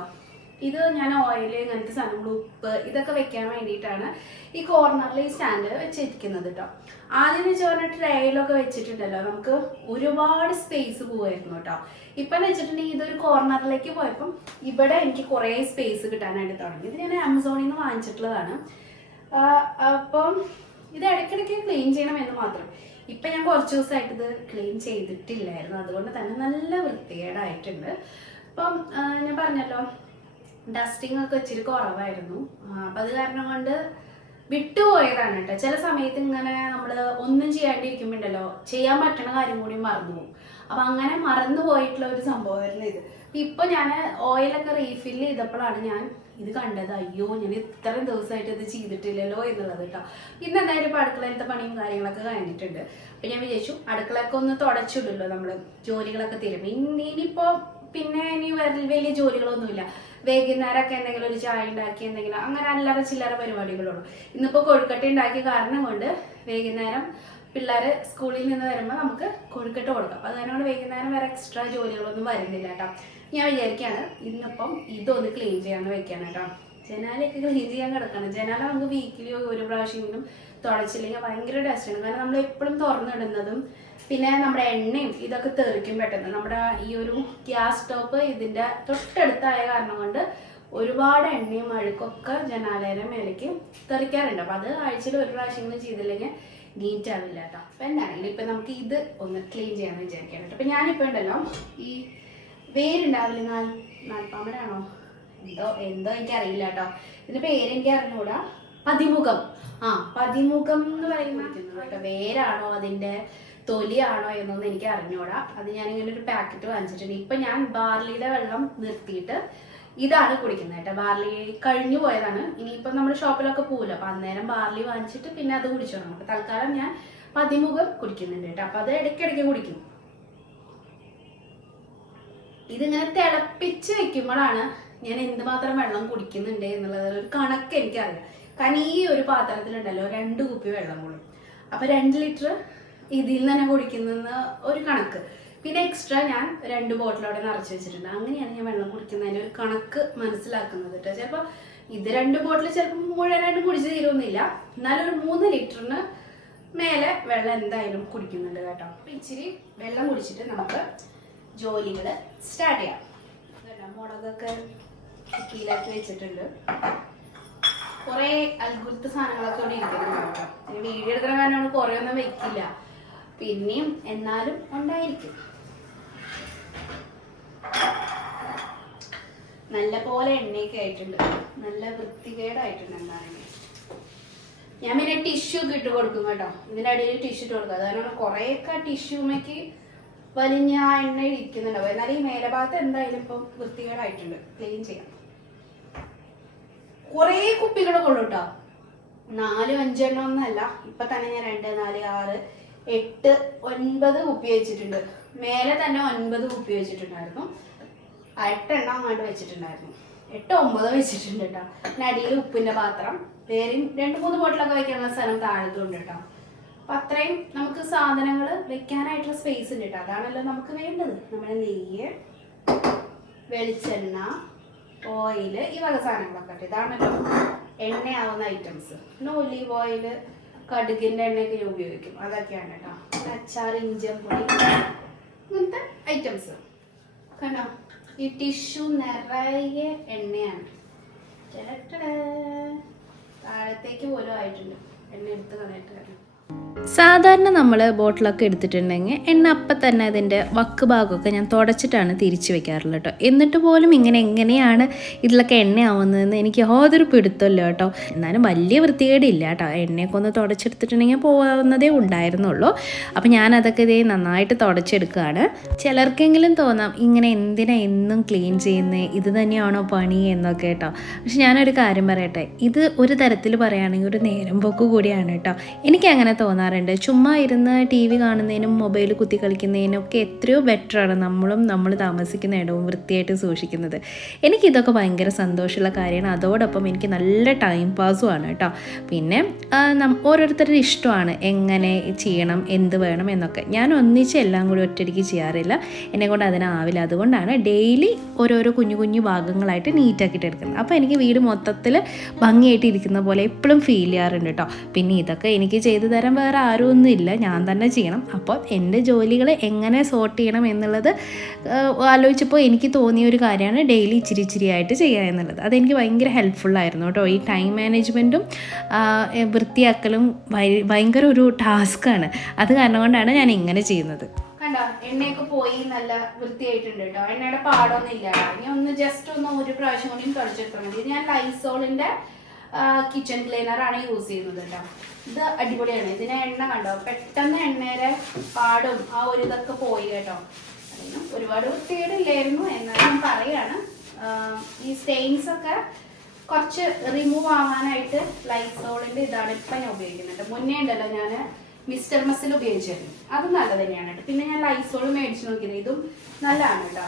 ഇത് ഞാൻ ഓയിൽ ഇങ്ങനത്തെ സാധനങ്ങൾ ഉപ്പ് ഇതൊക്കെ വെക്കാൻ വേണ്ടിയിട്ടാണ് ഈ കോർണറിൽ ഈ സ്റ്റാൻഡ് വെച്ചിരിക്കുന്നത് കേട്ടോ. ആദ്യം വെച്ച് പറഞ്ഞാൽ ട്രേയിലൊക്കെ വെച്ചിട്ടുണ്ടല്ലോ നമുക്ക് ഒരുപാട് സ്പേസ് പോവായിരുന്നു കേട്ടോ. ഇപ്പം വെച്ചിട്ടുണ്ടെങ്കിൽ ഇതൊരു കോർണറിലേക്ക് പോയപ്പം ഇവിടെ എനിക്ക് കുറേ സ്പേസ് കിട്ടാനായിട്ട് തുടങ്ങി. ഇത് ഞാൻ ആമസോണിൽ നിന്ന് വാങ്ങിച്ചിട്ടുള്ളതാണ്. അപ്പം ഇത് ഇടയ്ക്കിടയ്ക്ക് ക്ലീൻ ചെയ്യണമെന്ന് മാത്രം. ഇപ്പം ഞാൻ കുറച്ച് ദിവസമായിട്ട് ഇത് ക്ലീൻ ചെയ്തിട്ടില്ലായിരുന്നു. അതുകൊണ്ട് തന്നെ നല്ല വൃത്തികേടായിട്ടുണ്ട്. അപ്പം ഞാൻ പറഞ്ഞല്ലോ ഡസ്റ്റിംഗ് ഒക്കെ ഇച്ചിരി കുറവായിരുന്നു. അപ്പം അത് കാരണം കൊണ്ട് വിട്ടുപോയതാണ് കേട്ടോ. ചില സമയത്ത് ഇങ്ങനെ നമ്മൾ ഒന്നും ചെയ്യാണ്ടിരിക്കുമ്പോണ്ടല്ലോ ചെയ്യാൻ പറ്റുന്ന കാര്യം കൂടി മറന്നു പോകും. അപ്പം അങ്ങനെ മറന്നു പോയിട്ടുള്ള ഒരു സംഭവമായിരുന്നു ഇത്. ഇപ്പം ഞാൻ ഓയിലൊക്കെ റീഫില്ല് ചെയ്തപ്പോഴാണ് ഞാൻ ഇത് കണ്ടത്. അയ്യോ, ഞാൻ ഇത്രയും ദിവസമായിട്ട് ഇത് ചെയ്തിട്ടില്ലല്ലോ എന്നുള്ളത് കേട്ടോ. ഇന്ന് എന്തായാലും ഇപ്പോൾ അടുക്കളയിലത്തെ പണിയും കാര്യങ്ങളൊക്കെ കഴിഞ്ഞിട്ടുണ്ട്. അപ്പം ഞാൻ വിചാരിച്ചു അടുക്കളയൊക്കെ ഒന്ന് തുടച്ചിടുമല്ലോ നമ്മൾ ജോലികളൊക്കെ തീരും. ഇനിയിപ്പോൾ പിന്നെ ഇനി വലിയ ജോലികളൊന്നുമില്ല. വൈകുന്നേരമൊക്കെ എന്തെങ്കിലും ഒരു ചായ ഉണ്ടാക്കി എന്തെങ്കിലും അങ്ങനെ അല്ലറ ചില്ലറ പരിപാടികളുള്ളൂ. ഇന്നിപ്പോൾ കൊഴുക്കട്ട ഉണ്ടാക്കിയ കാരണം കൊണ്ട് വൈകുന്നേരം പിള്ളേർ സ്കൂളിൽ നിന്ന് വരുമ്പോൾ നമുക്ക് കൊഴുക്കട്ട കൊടുക്കാം. അപ്പോൾ അതുകൊണ്ട് വൈകുന്നേരം വേറെ എക്സ്ട്രാ ജോലികളൊന്നും വരുന്നില്ല കേട്ടോ. ഞാൻ വിചാരിക്കുകയാണ് ഇന്നിപ്പം ഇതൊന്ന് ക്ലീൻ ചെയ്യാന്ന് വെക്കാണ് കേട്ടോ. ജനാലയൊക്കെ ക്ലീൻ ചെയ്യാൻ കിടക്കണം. ജനാല നമുക്ക് വീക്കിലി ഒരു പ്രാവശ്യമെങ്കിലും തുടച്ചില്ലെങ്കിൽ ഭയങ്കര ഡസ്റ്റാണ്. കാരണം നമ്മൾ എപ്പോഴും തുറന്നിടുന്നതും പിന്നെ നമ്മുടെ എണ്ണയും ഇതൊക്കെ തെറിക്കും പെട്ടെന്ന്. നമ്മുടെ ഈ ഒരു ഗ്യാസ് സ്റ്റോപ്പ് ഇതിൻ്റെ തൊട്ടടുത്തായ കാരണം കൊണ്ട് ഒരുപാട് എണ്ണയും അഴുക്കൊക്കെ ജനാലയുടെ മേലേക്ക് തെറിക്കാറുണ്ട്. അപ്പം അത് ആഴ്ചയിൽ ഒരു പ്രാവശ്യമെങ്കിലും ചെയ്തില്ലെങ്കിൽ നീറ്റ് ആവില്ല കേട്ടോ. അപ്പം എന്താണെങ്കിലും ഇപ്പം നമുക്ക് ഇത് ഒന്ന് ക്ലീൻ ചെയ്യാമെന്ന് വിചാരിക്കാൻ കേട്ടോ. അപ്പം ഞാനിപ്പോൾ ഉണ്ടല്ലോ ഈ വേരുണ്ടാവില്ല, നാൽപ്പാമരാണോ എന്തോ എനിക്കറിയില്ല കേട്ടോ. ഇതിൻ്റെ പേര് എനിക്ക് അറിഞ്ഞുകൂടാ. പതിമുഖം. പതിമുഖം എന്ന് പറയുന്നത് കേട്ടോ. വേരാണോ അതിൻ്റെ തൊലിയാണോ എന്നൊന്നും എനിക്ക് അറിഞ്ഞൂടാ. അത് ഞാനിങ്ങനെ ഒരു പാക്കറ്റ് വാങ്ങിച്ചിട്ടുണ്ട്. ഇപ്പം ഞാൻ ബാർലിയുടെ വെള്ളം നിർത്തിയിട്ട് ഇതാണ് കുടിക്കുന്നത് കേട്ടോ. ബാർലി കഴിഞ്ഞു പോയതാണ്. ഇനിയിപ്പം നമ്മൾ ഷോപ്പിലൊക്കെ പോകില്ല. അപ്പം അന്നേരം ബാർലി വാങ്ങിച്ചിട്ട് പിന്നെ അത് കുടിച്ചോണം. അപ്പം തൽക്കാലം ഞാൻ പതിമുഖം കുടിക്കുന്നുണ്ട് കേട്ടോ. അപ്പം അത് ഇടയ്ക്കിടയ്ക്ക് കുടിക്കും. ഇതിങ്ങനെ തിളപ്പിച്ച് വെക്കുമ്പോഴാണ് ഞാൻ എന്തുമാത്രം വെള്ളം കുടിക്കുന്നുണ്ട് എന്നുള്ളത് ഒരു കണക്ക് എനിക്കറിയാം. കാരണം ഈ ഒരു പാത്രത്തിലുണ്ടല്ലോ 2 കുപ്പി വെള്ളം കൊള്ളും. അപ്പം 2 ലിറ്റർ ഇതിൽ നിന്ന് തന്നെ കുടിക്കുന്ന ഒരു കണക്ക്. പിന്നെ എക്സ്ട്രാ ഞാൻ 2 ബോട്ടിലോടെ നിറച്ച് വെച്ചിട്ടുണ്ട്. അങ്ങനെയാണ് ഞാൻ വെള്ളം കുടിക്കുന്നതിൻ്റെ ഒരു കണക്ക് മനസ്സിലാക്കുന്നത് കേട്ടോ. ചിലപ്പോൾ ഇത് 2 ബോട്ടിൽ ചിലപ്പോൾ മുഴുവനായിട്ട് കുടിച്ച് തീരുന്നില്ല, എന്നാലും ഒരു 3 ലിറ്ററിന് മേലെ വെള്ളം എന്തായാലും കുടിക്കുന്നുണ്ട് കേട്ടോ. അപ്പം ഇച്ചിരി വെള്ളം കുടിച്ചിട്ട് നമുക്ക് ജോലികൾ സ്റ്റാർട്ട് ചെയ്യാം. മുളകൊക്കെ കുക്കിയിലാക്കി വെച്ചിട്ടുണ്ട്. കുറേ അത്ഭുത സാധനങ്ങളൊക്കെ ഇവിടെ ഇരിക്കുന്നുണ്ട് കേട്ടോ. വീഡിയോ എടുക്കുന്ന കാരണമാണ് കുറേ ഒന്നും വെക്കില്ല, പിന്നെയും എന്നാലും ഉണ്ടായിരിക്കും. നല്ല പോലെ എണ്ണയൊക്കെ ആയിട്ടുണ്ട്, നല്ല വൃത്തികേടായിട്ടുണ്ട്. എന്താണെങ്കിൽ ഞാൻ പിന്നെ ടിഷ്യൂ ഒക്കെ ഇട്ട് കൊടുക്കും കേട്ടോ. ഇതിൻ്റെ അടിയിൽ ടിഷ്യൂ ഇട്ട് കൊടുക്കും. അതാണ് കുറേയൊക്കെ ടിഷ്യൂമേക്ക് വലിഞ്ഞ ആ എണ്ണ ഇരിക്കുന്നുണ്ടാവും. എന്നാൽ ഈ മേലഭാഗത്ത് എന്തായാലും ഇപ്പം വൃത്തികേടായിട്ടുണ്ട്, ക്ലീൻ ചെയ്യാം. കുറേ കുപ്പികളൊക്കെ കേട്ടോ, 4-5 എണ്ണം ഒന്നല്ല. ഇപ്പൊ തന്നെ ഞാൻ 2, 4, 6, 8, 9 കുപ്പി വെച്ചിട്ടുണ്ട്. മേലെ തന്നെ 9 കുപ്പി വെച്ചിട്ടുണ്ടായിരുന്നു. 8 എണ്ണം അങ്ങോട്ട് വെച്ചിട്ടുണ്ടായിരുന്നു. 8, 9 വെച്ചിട്ടുണ്ട് കേട്ടോ. പിന്നെ അടിയിൽ ഉപ്പിന്റെ പാത്രം, വേറെയും 2-3 ബോട്ടിലൊക്കെ വെക്കാനുള്ള സ്ഥലം താഴത്തുണ്ട് കേട്ടോ. അപ്പൊ അത്രയും നമുക്ക് സാധനങ്ങൾ വെക്കാനായിട്ടുള്ള സ്പേസ് ഉണ്ട് കേട്ടോ. അതാണല്ലോ നമുക്ക് വേണ്ടത്. നമ്മുടെ നെയ്യ്, വെളിച്ചെണ്ണ, ഓയില്, ഈ വക സാധനങ്ങളൊക്കെ. ഇതാണല്ലോ എണ്ണയാവുന്ന ഐറ്റംസ്. പിന്നെ ഒലീവ് ഓയില്, കടുകിൻ്റെ എണ്ണയൊക്കെ ഞാൻ ഉപയോഗിക്കും. അതൊക്കെയാണ് കേട്ടോ. അച്ചാർ, ഇഞ്ചിപ്പൊടി, ഇങ്ങനത്തെ ഐറ്റംസ് കണ്ടോ. ഈ ടിഷ്യൂ നിറയെ എണ്ണയാണ്. താഴത്തേക്ക് പോലും ആയിട്ടുണ്ട്. എണ്ണ എടുത്ത് കളയിട്ട് കേട്ടോ. സാധാരണ നമ്മൾ ബോട്ടിലൊക്കെ എടുത്തിട്ടുണ്ടെങ്കിൽ എണ്ണ അപ്പം തന്നെ അതിൻ്റെ വക്ക് ഭാഗമൊക്കെ ഞാൻ തുടച്ചിട്ടാണ് തിരിച്ച് വെക്കാറുള്ളത് കേട്ടോ. എന്നിട്ട് പോലും ഇങ്ങനെ എങ്ങനെയാണ് ഇതിലൊക്കെ എണ്ണയാവുന്നതെന്ന് എനിക്ക് യാതൊരു പിടുത്തമില്ല കേട്ടോ. എന്നാലും വലിയ വൃത്തികേടില്ല കേട്ടോ. എണ്ണയൊക്കെ ഒന്ന് തുടച്ചെടുത്തിട്ടുണ്ടെങ്കിൽ പോകാവുന്നതേ ഉണ്ടായിരുന്നുള്ളൂ. അപ്പോൾ ഞാനതൊക്കെ ഇതേ നന്നായിട്ട് തുടച്ചെടുക്കുകയാണ്. ചിലർക്കെങ്കിലും തോന്നാം ഇങ്ങനെ എന്തിനാ എന്നും ക്ലീൻ ചെയ്യുന്നത്, ഇത് തന്നെയാണോ പണി എന്നൊക്കെ കേട്ടോ. പക്ഷെ ഞാനൊരു കാര്യം പറയട്ടെ, ഇത് ഒരു തരത്തിൽ പറയുകയാണെങ്കിൽ ഒരു നേരം പോക്ക് കൂടിയാണ് കേട്ടോ. എനിക്കങ്ങനെ തോന്നാറുണ്ട്. ചുമ്മാ ഇരുന്ന് TV കാണുന്നതിനും മൊബൈൽ കുത്തി കളിക്കുന്നതിനും ഒക്കെ എത്രയോ ബെറ്ററാണ് നമ്മൾ താമസിക്കുന്ന ഇടവും വൃത്തിയായിട്ട് സൂക്ഷിക്കുന്നത്. എനിക്കിതൊക്കെ ഭയങ്കര സന്തോഷമുള്ള കാര്യമാണ്. അതോടൊപ്പം എനിക്ക് നല്ല ടൈം പാസുമാണ് കേട്ടോ. പിന്നെ ഓരോരുത്തരുടെ ഇഷ്ടമാണ് എങ്ങനെ ചെയ്യണം, എന്ത് വേണം എന്നൊക്കെ. ഞാൻ ഒന്നിച്ച് എല്ലാം കൂടി ഒറ്റയടിക്ക് ചെയ്യാറില്ല, എന്നെക്കൊണ്ട് അതിനാവില്ല. അതുകൊണ്ടാണ് ഡെയിലി ഓരോരോ കുഞ്ഞു കുഞ്ഞു ഭാഗങ്ങളായിട്ട് നീറ്റാക്കിയിട്ട് എടുക്കുന്നത്. അപ്പോൾ എനിക്ക് വീട് മൊത്തത്തിൽ ഭംഗിയായിട്ട് ഇരിക്കുന്ന പോലെ എപ്പോഴും ഫീൽ ചെയ്യാറുണ്ട് കേട്ടോ. പിന്നെ ഇതൊക്കെ എനിക്ക് ചെയ്തു തരാൻ വേറെ ആരും ഇല്ല, ഞാൻ തന്നെ ചെയ്യണം. അപ്പോൾ എൻ്റെ ജോലികൾ എങ്ങനെ സോർട്ട് ചെയ്യണം എന്നുള്ളത് ആലോചിച്ചപ്പോൾ എനിക്ക് തോന്നിയ ഒരു കാര്യമാണ് ഡെയിലി ഇച്ചിരി ആയിട്ട് ചെയ്യുക എന്നുള്ളത്. അതെനിക്ക് ഭയങ്കര ഹെൽപ്ഫുള്ളായിരുന്നു കേട്ടോ. ഈ ടൈം മാനേജ്മെൻറ്റും വൃത്തിയാക്കലും ഭയങ്കര ഒരു ടാസ്ക്കാണ്. അത് കാരണം കൊണ്ടാണ് ഞാൻ ഇങ്ങനെ ചെയ്യുന്നത്. കണ്ടോ, എണ്ണയൊക്കെ പോയി നല്ല വൃത്തിയായിട്ടുണ്ട് കേട്ടോ. എണ്ണയുടെ പാടൊന്നും ഇല്ല. ഇനി ഒന്ന് ജസ്റ്റ് ഒന്ന് ഒരു പ്രാവശ്യം കൂടി തുടച്ചെടുത്താൽ മതി. ഞാൻ ലൈസോളിന്റെ കിച്ചൺ ക്ലീനർ ആണ് യൂസ് ചെയ്യുന്നത് കേട്ടോ. ഇത് അടിപൊളിയാണ്. ഇതിന് എണ്ണ കണ്ടോ, പെട്ടെന്ന് എണ്ണയുടെ പാടും ആ ഒരു ഇതൊക്കെ പോയി കേട്ടോ. അതിനും ഒരുപാട് വൃത്തികേടില്ലായിരുന്നു, എന്നാലും ഞാൻ പറയാണ്. ഈ സ്റ്റെയിൻസ് ഒക്കെ കുറച്ച് റിമൂവ് ആവാനായിട്ട് ലൈസോളിന്റെ ഇതാണ് ഇപ്പം ഞാൻ ഉപയോഗിക്കുന്നത്. മുന്നേ ഉണ്ടല്ലോ ഞാൻ മിസ്റ്റർ മസിൽ ഉപയോഗിച്ചിരുന്നു, അത് നല്ല തന്നെയാണ് കേട്ടോ. പിന്നെ ഞാൻ ലൈസോൾ മേടിച്ച് നോക്കിയത്, ഇതും നല്ലതാണ് കേട്ടോ.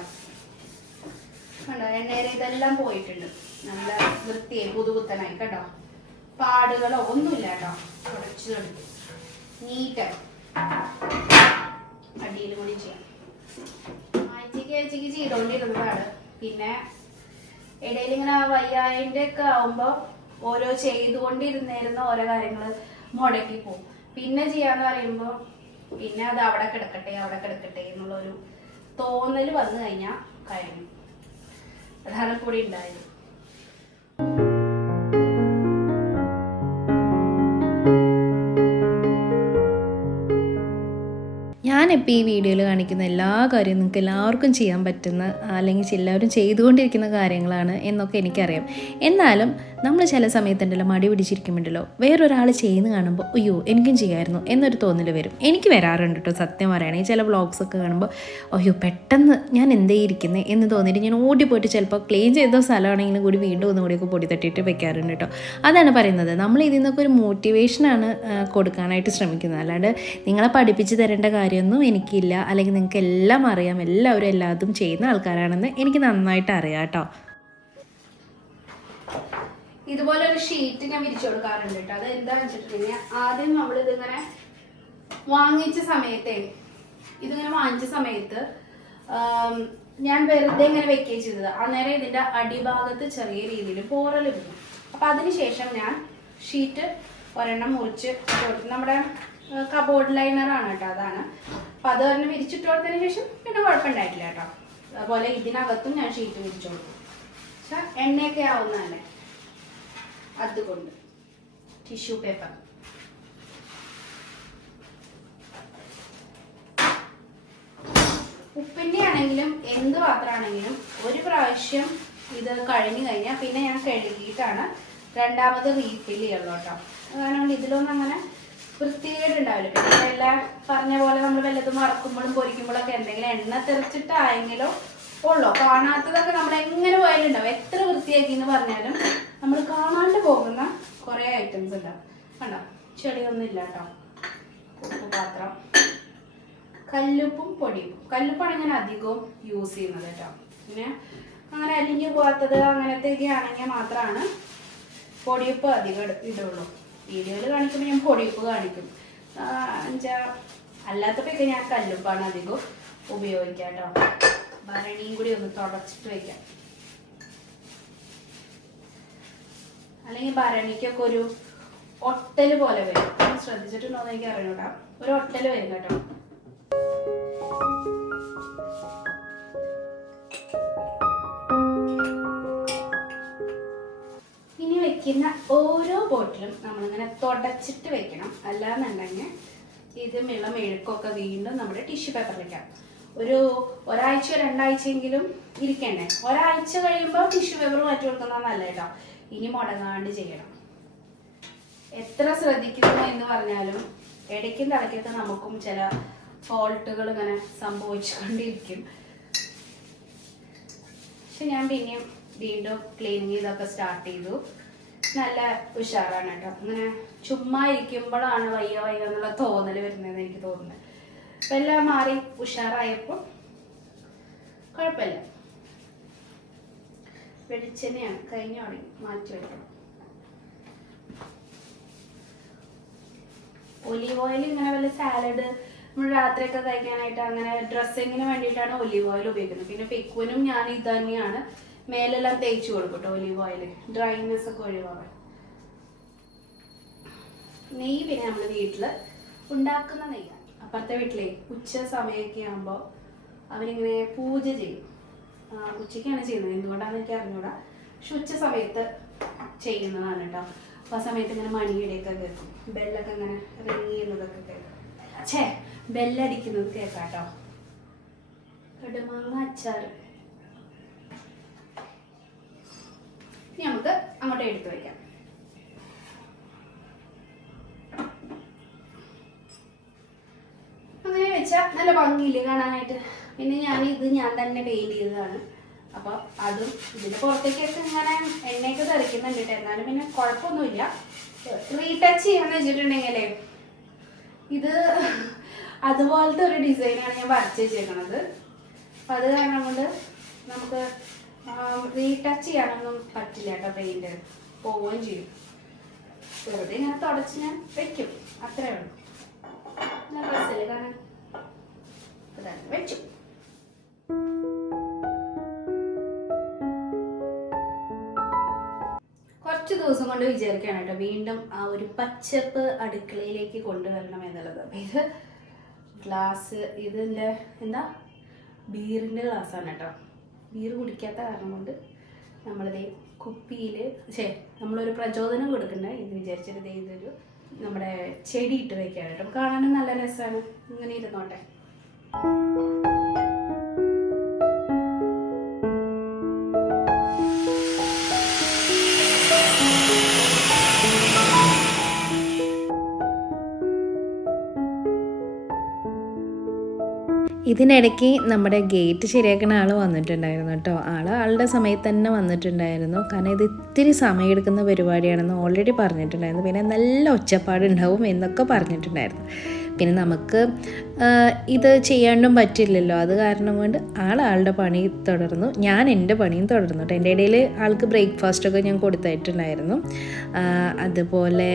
കണ്ടോ, എണ്ണയുടെ ഇതെല്ലാം പോയിട്ടുണ്ട്, നല്ല വൃത്തിയായി പുതുപുത്തനായി കേട്ടോ. പാടുകളോ ഒന്നുമില്ല കേട്ടോ. കുറച്ച് നീറ്റ് അടിയിൽ കൂടി ചെയ്യാം. ആഴ്ചക്ക് ചെയ്തോണ്ടിരുന്ന പാട്. പിന്നെ ഇടയിൽ ഇങ്ങനെ വയ്യായിൻ്റെ ഒക്കെ ആവുമ്പോൾ ഓരോ ചെയ്തുകൊണ്ടിരുന്നിരുന്ന ഓരോ കാര്യങ്ങൾ മുടക്കി പോകും. പിന്നെ ചെയ്യാന്ന് പറയുമ്പോൾ പിന്നെ അത് അവിടെ കിടക്കട്ടെ എന്നുള്ളൊരു തോന്നൽ വന്നു കഴിഞ്ഞാൽ കഴിഞ്ഞു. അതാണ് കൂടി ഉണ്ടായത്. ഞാനിപ്പോൾ ഈ വീഡിയോയിൽ കാണിക്കുന്ന എല്ലാ കാര്യവും നിങ്ങൾക്ക് എല്ലാവർക്കും ചെയ്യാൻ പറ്റുന്ന, അല്ലെങ്കിൽ എല്ലാവരും ചെയ്തുകൊണ്ടിരിക്കുന്ന കാര്യങ്ങളാണ് എന്നൊക്കെ എനിക്കറിയാം. എന്നാലും നമ്മൾ ചില സമയത്തുണ്ടല്ലോ മടി പിടിച്ചിരിക്കുമ്പോഴല്ലോ വേറൊരാൾ ചെയ്യുന്ന കാണുമ്പോൾ അയ്യോ എനിക്കും ചെയ്യാമായിരുന്നു എന്നൊരു തോന്നൽ വരും. എനിക്ക് വരാറുണ്ട് കേട്ടോ. സത്യം പറയുകയാണെങ്കിൽ ചില വ്ളോഗ്സൊക്കെ കാണുമ്പോൾ അയ്യോ പെട്ടെന്ന് ഞാൻ എന്തേ ഇരിക്കുന്നത് എന്ന് തോന്നിയിട്ട് ഞാൻ ഓടിപ്പോയിട്ട് ചിലപ്പോൾ ക്ലീൻ ചെയ്ത സ്ഥലമാണെങ്കിലും കൂടി വീണ്ടും ഒന്നുകൂടിയൊക്കെ പൊടി തട്ടിയിട്ട് വെക്കാറുണ്ട് കേട്ടോ. അതാണ് പറയുന്നത്, നമ്മൾ ഇതിൽ നിന്നൊക്കെ ഒരു മോട്ടിവേഷനാണ് കൊടുക്കാനായിട്ട് ശ്രമിക്കുന്നത്. അല്ലാണ്ട് നിങ്ങളെ പഠിപ്പിച്ച് തരേണ്ട കാര്യമൊന്നും എനിക്കില്ല, അല്ലെങ്കിൽ നിങ്ങൾക്ക് എല്ലാം അറിയാം, എല്ലാവരും എല്ലാതും ചെയ്യുന്ന ആൾക്കാരാണെന്ന് എനിക്ക് നന്നായിട്ട് അറിയാം കേട്ടോ. ഇതുപോലെ ഒരു ഷീറ്റ് ഞാൻ വിരിച്ചു കൊടുക്കാറുണ്ട് കേട്ടോ. അത് എന്താണെന്ന് വെച്ചിട്ടുണ്ടെങ്കിൽ ആദ്യം നമ്മളിതിങ്ങനെ വാങ്ങിച്ച സമയത്തെ ഇതിങ്ങനെ വാങ്ങിച്ച സമയത്ത് ഞാൻ വെറുതെ ഇങ്ങനെ വെക്കുകയും ചെയ്തത്. അന്നേരം ഇതിന്റെ അടിഭാഗത്ത് ചെറിയ രീതിയിൽ പോറൽ വരും. അപ്പൊ അതിനുശേഷം ഞാൻ ഷീറ്റ് ഒരെണ്ണം മുറിച്ച് കൊടുത്തു. നമ്മുടെ കബോർഡ് ലൈനറാണ് കേട്ടോ, അതാണ്. അപ്പൊ അത് ഒരെണ്ണം വിരിച്ചിട്ട് കൊടുത്തതിന് ശേഷം പിന്നെ കുഴപ്പമുണ്ടായിട്ടില്ല കേട്ടോ. അതുപോലെ ഇതിനകത്തും ഞാൻ ഷീറ്റ് വിരിച്ചു കൊടുക്കും. പക്ഷെ എണ്ണയൊക്കെ ആവുന്നതല്ലേ, അതുകൊണ്ട് ടിഷ്യൂ പേപ്പർ. ഉപ്പിൻ്റെ ആണെങ്കിലും എന്ത് പാത്രമാണെങ്കിലും ഒരു പ്രാവശ്യം ഇത് കഴിഞ്ഞു കഴിഞ്ഞാൽ പിന്നെ ഞാൻ കഴുകിയിട്ടാണ് രണ്ടാമത് റീഫിൽ ചെയ്യുള്ളൂ കേട്ടോ. കാരണം ഇതിലൊന്നും അങ്ങനെ വൃത്തികേടുണ്ടാവില്ല. പിന്നെ എല്ലാം പറഞ്ഞ പോലെ നമ്മൾ വല്ലതും വറക്കുമ്പോഴും പൊരിക്കുമ്പോഴൊക്കെ എന്തെങ്കിലും എണ്ണ തെറിച്ചിട്ടായെങ്കിലോ ഉള്ളൂ. കാണാത്തതൊക്കെ നമ്മൾ എങ്ങനെ പോയാലും ഉണ്ടാവും. എത്ര വൃത്തിയാക്കി എന്ന് പറഞ്ഞാലും നമ്മൾ കാണാണ്ട് പോകുന്ന കുറേ ഐറ്റംസ് ഉണ്ടാവും. കണ്ടോ, ചെളിയൊന്നും ഇല്ല കേട്ടോ. ഉപ്പ് പാത്രം, കല്ലുപ്പും പൊടിയും. കല്ലുപ്പാണ് ഞാൻ അധികവും യൂസ് ചെയ്യുന്നത് കേട്ടോ. പിന്നെ അങ്ങനെ അലിഞ്ഞു പോകാത്തത് അങ്ങനത്തെയൊക്കെ ആണെങ്കിൽ മാത്രമാണ് പൊടിയുപ്പ് അധികം ഇടുള്ളൂ. വീഡിയോയിൽ കാണിക്കുമ്പോൾ ഞാൻ പൊടിയുപ്പ് കാണിക്കും. അല്ലാത്തപ്പോഴൊക്കെ ഞാൻ കല്ലുപ്പാണ് അധികം ഉപയോഗിക്കാം കേട്ടോ. ഭരണിയും കൂടി ഒന്ന് തുടച്ചിട്ട് വയ്ക്കാം. അല്ലെങ്കിൽ ഭരണിക്കൊക്കെ ഒരു ഒട്ടൽ പോലെ വരും. ശ്രദ്ധിച്ചിട്ടുണ്ടോ എന്ന് എനിക്ക് അറിഞ്ഞൂടാ. ഒരു ഒട്ടൽ വരും കേട്ടോ. ഇനി വെക്കുന്ന ഓരോ ബോട്ടിലും നമ്മളിങ്ങനെ തുടച്ചിട്ട് വെക്കണം. അല്ലാന്നുണ്ടെങ്കിൽ ഇത് മെഴുക്കൊക്കെ വീണ്ടും നമ്മുടെ ടിഷ്യൂ പേപ്പർ വെക്കാം. ഒരാഴ്ച 2 ആഴ്ചയെങ്കിലും ഇരിക്കണ്ടേ. ഒരാഴ്ച കഴിയുമ്പോൾ ടിഷ്യൂ പേപ്പർ മാറ്റി കൊടുക്കുന്നത് നല്ല കേട്ടോ. ഇനി മുടങ്ങാണ്ട് ചെയ്യണം. എത്ര ശ്രദ്ധിക്കുന്നു എന്ന് പറഞ്ഞാലും ഇടയ്ക്കും തലയ്ക്കൊക്കെ നമുക്കും ചില ഫോൾട്ടുകൾ ഇങ്ങനെ സംഭവിച്ചുകൊണ്ടിരിക്കും. പക്ഷെ ഞാൻ പിന്നെയും വീണ്ടും ക്ലീനിങ് ചെയ്തൊക്കെ സ്റ്റാർട്ട് ചെയ്തു. നല്ല ഉഷാറാണ് കേട്ടോ. അങ്ങനെ ചുമ്മാ ഇരിക്കുമ്പോഴാണ് വയ്യ എന്നുള്ള തോന്നൽ വരുന്നതെന്ന് എനിക്ക് തോന്നുന്നത്. അപ്പം എല്ലാം മാറി ഉഷാറായപ്പോൾ കുഴപ്പമില്ല. വെളിച്ചെണ്ണയാണ് കഴിഞ്ഞ തുടങ്ങി മാറ്റി വെക്കണം. ഒലീവ് ഓയിൽ ഇങ്ങനെ വല്ല സാലഡ് നമ്മൾ രാത്രിയൊക്കെ കഴിക്കാനായിട്ട് അങ്ങനെ ഡ്രസ്സിങ്ങിന് വേണ്ടിയിട്ടാണ് ഒലീവ് ഓയിൽ ഉപയോഗിക്കുന്നത്. പിന്നെ പെക്കുവിനും ഞാൻ ഇത് തന്നെയാണ് മേലെല്ലാം തേച്ച് കൊടുക്കും കേട്ടോ ഒലീവ് ഓയിൽ, ഡ്രൈനെസ് ഒക്കെ ഒഴിവാകാൻ. നെയ്യ് പിന്നെ നമ്മൾ വീട്ടിൽ ഉണ്ടാക്കുന്ന നെയ്യാണ്. അപ്പുറത്തെ വീട്ടിലെ ഉച്ച സമയമൊക്കെ ആകുമ്പോൾ അവരിങ്ങനെ പൂജ ചെയ്യും. ഉച്ചയ്ക്കാണ് ചെയ്യുന്നത്, എന്തുകൊണ്ടാണെന്ന് എനിക്ക് അറിഞ്ഞൂടാ. പക്ഷെ ഉച്ച സമയത്ത് ചെയ്യുന്നതാണ് കേട്ടോ. അപ്പോൾ ആ സമയത്ത് ഇങ്ങനെ മണിയുടെയൊക്കെ കേൾക്കും, ബെല്ലൊക്കെ ഇങ്ങനെ റിങ് ചെയ്യുന്നതൊക്കെ കേൾക്കും. ബെല്ലടിക്കുന്നത് കേൾക്കാം കേട്ടോ. കടുമാങ്ങ അച്ചാർ ഇനി നമുക്ക് അങ്ങോട്ട് എടുത്തു വയ്ക്കാം. അങ്ങനെ വെച്ചാൽ നല്ല ഭംഗിയില്ലേ കാണാനായിട്ട്. പിന്നെ ഞാൻ തന്നെ പെയിന്റ് ചെയ്തതാണ്. അപ്പോൾ അതും ഇതിൻ്റെ പുറത്തേക്കൊക്കെ ഇങ്ങനെ എണ്ണയൊക്കെ തെറിക്കുന്നുണ്ട് കേട്ടോ. എന്നാലും പിന്നെ കുഴപ്പമൊന്നുമില്ല. റീടച്ച് ചെയ്യാന്ന് വെച്ചിട്ടുണ്ടെങ്കിലേ ഇത് അതുപോലത്തെ ഒരു ഡിസൈനാണ് ഞാൻ വരച്ച് വെച്ചേക്കണത്. അപ്പം അത് കാരണം കൊണ്ട് നമുക്ക് റീടച്ച് ചെയ്യാനൊന്നും പറ്റില്ല കേട്ടോ. പെയിന്റ് പോവുകയും ചെയ്യും. വെറുതെ ഇങ്ങനെ തുടച്ച് ഞാൻ വെക്കും, അത്രേ ഉള്ളൂ. ഞാൻ ഡ്രസ്സിൽ കാരണം വെച്ചു. കുറച്ച് ദിവസം കൊണ്ട് വിചാരിക്കുകയാണ് കേട്ടോ വീണ്ടും ആ ഒരു പച്ചപ്പ് അടുക്കളയിലേക്ക് കൊണ്ടുവരണം എന്നുള്ളത്. അപ്പം ഇത് ഗ്ലാസ്, ഇതിൻ്റെ എന്താ ബീറിൻ്റെ ഗ്ലാസ്സാണ് കേട്ടോ. ബീർ കുടിക്കാത്ത കാരണം കൊണ്ട് നമ്മളിത് കുപ്പിയിൽ നമ്മളൊരു പ്രചോദനം കൊടുക്കണ്ട എന്ന് വിചാരിച്ചിട്ട് ഇതൊരു നമ്മുടെ ചെടി ഇട്ട് വയ്ക്കുകയാണ് കേട്ടോ. കാണാനും നല്ല രസമാണ്. ഇങ്ങനെ ഇരുന്നോട്ടെ. ഇതിനിടയ്ക്ക് നമ്മുടെ ഗേറ്റ് ശരിയാക്കുന്ന ആൾ വന്നിട്ടുണ്ടായിരുന്നു കേട്ടോ. ആളുടെ സമയത്ത് തന്നെ വന്നിട്ടുണ്ടായിരുന്നു. കാരണം ഇത് ഇത്തിരി സമയമെടുക്കുന്ന പരിപാടിയാണെന്ന് ഓൾറെഡി പറഞ്ഞിട്ടുണ്ടായിരുന്നു. പിന്നെ നല്ല ഒച്ചപ്പാടുണ്ടാവും എന്നൊക്കെ പറഞ്ഞിട്ടുണ്ടായിരുന്നു. പിന്നെ നമുക്ക് ഇത് ചെയ്യാണ്ടും പറ്റില്ലല്ലോ. അത് കാരണം കൊണ്ട് ആളുടെ പണി തുടർന്നു, ഞാൻ എൻ്റെ പണിയും തുടർന്നു കേട്ടോ. എൻ്റെ ഇടയിൽ ആൾക്ക് ബ്രേക്ക്ഫാസ്റ്റൊക്കെ ഞാൻ കൊടുത്തായിട്ടുണ്ടായിരുന്നു. അതുപോലെ